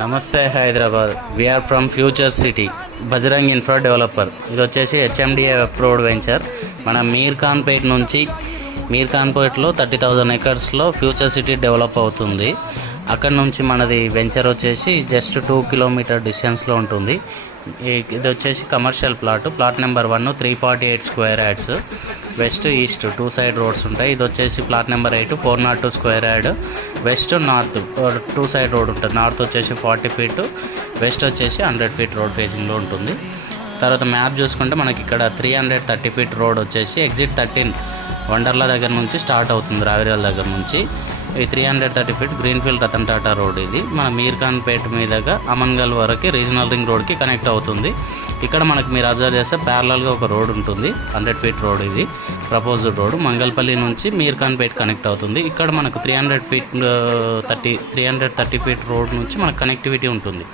నమస్తే Hyderabad. We are from future city Bajrang infra developer. ఇది వచ్చేసి హెచ్ఎండిఏ అప్రూవ్డ్ వెంచర్. మన మీర్ఖాన్పేట్లో 30,000 ఎకర్స్లో ఫ్యూచర్ సిటీ డెవలప్ అవుతుంది. అక్కడ నుంచి మనది వెంచర్ వచ్చేసి జస్ట్ 2 కిలోమీటర్ డిస్టెన్స్లో ఉంటుంది. ఇది వచ్చేసి commercial plot number 1 348 square yards. West east 2 side roads ఉంటాయి. ఇది వచ్చేసి plot number 8 402 square yard. West north 2 side road ఉంటుంది. నార్త్ వచ్చేసి 40 ఫీట్, వెస్ట్ వచ్చేసి 100 ఫీట్ రోడ్ ఫేసింగ్లో ఉంటుంది. తర్వాత మ్యాప్ చూసుకుంటే మనకి ఇక్కడ 330 ఫీట్ రోడ్ వచ్చేసి ఎగ్జిట్ 13 వండర్లా దగ్గర నుంచి స్టార్ట్ అవుతుంది, రావిరాల దగ్గర నుంచి. ఈ 330 feet greenfield Ratan Tata road. ఇది మన మీర్ఖాన్పేట మీదుగా అమన్గల్ వరకు రీజనల్ రింగ్ రోడ్కి కనెక్ట్ అవుతుంది. ఇక్కడ మనకు మీరు అబ్జర్వ్ చేస్తే ప్యారలల్గా ఒక రోడ్ ఉంటుంది, 100 ఫీట్ రోడ్. ఇది ప్రపోజ్డ్ రోడ్ మంగళపల్లి నుంచి మీర్ఖాన్పేట కనెక్ట్ అవుతుంది. ఇక్కడ మనకు 330 ఫీట్ రోడ్ నుంచి మనకు కనెక్టివిటీ ఉంటుంది.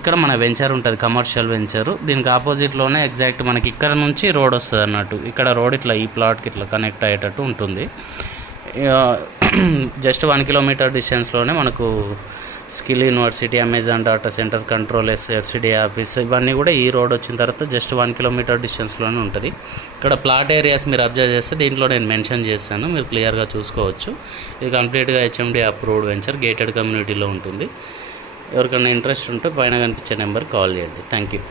ఇక్కడ మన వెంచర్ ఉంటుంది, కమర్షియల్ వెంచరు. దీనికి ఆపోజిట్లోనే ఎగ్జాక్ట్ మనకి ఇక్కడ నుంచి రోడ్ వస్తుంది అన్నట్టు. ఇక్కడ రోడ్ ఇట్లా ఈ ప్లాట్కి ఇట్లా కనెక్ట్ అయ్యేటట్టు ఉంటుంది. జస్ట్ 1 కిలోమీటర్ డిస్టెన్స్లోనే మనకు skill university, Amazon data centre, control FCD office, ఇవన్నీ కూడా ఈ రోడ్ వచ్చిన తర్వాత జస్ట్ 1 కిలోమీటర్ డిస్టెన్స్లోనే ఉంటుంది. ఇక్కడ ప్లాట్ ఏరియాస్ మీరు అబ్జర్వ్ చేస్తే దీంట్లో నేను మెన్షన్ చేస్తాను, మీరు క్లియర్గా చూసుకోవచ్చు. ఇది కంప్లీట్గా హెచ్ఎండి అప్రూవ్డ్ వెంచర్, గేటెడ్ కమ్యూనిటీలో ఉంటుంది. ఎవరికైనా ఇంట్రెస్ట్ ఉంటే పైన కనిపించే నెంబర్ కాల్ చేయండి. Thank you.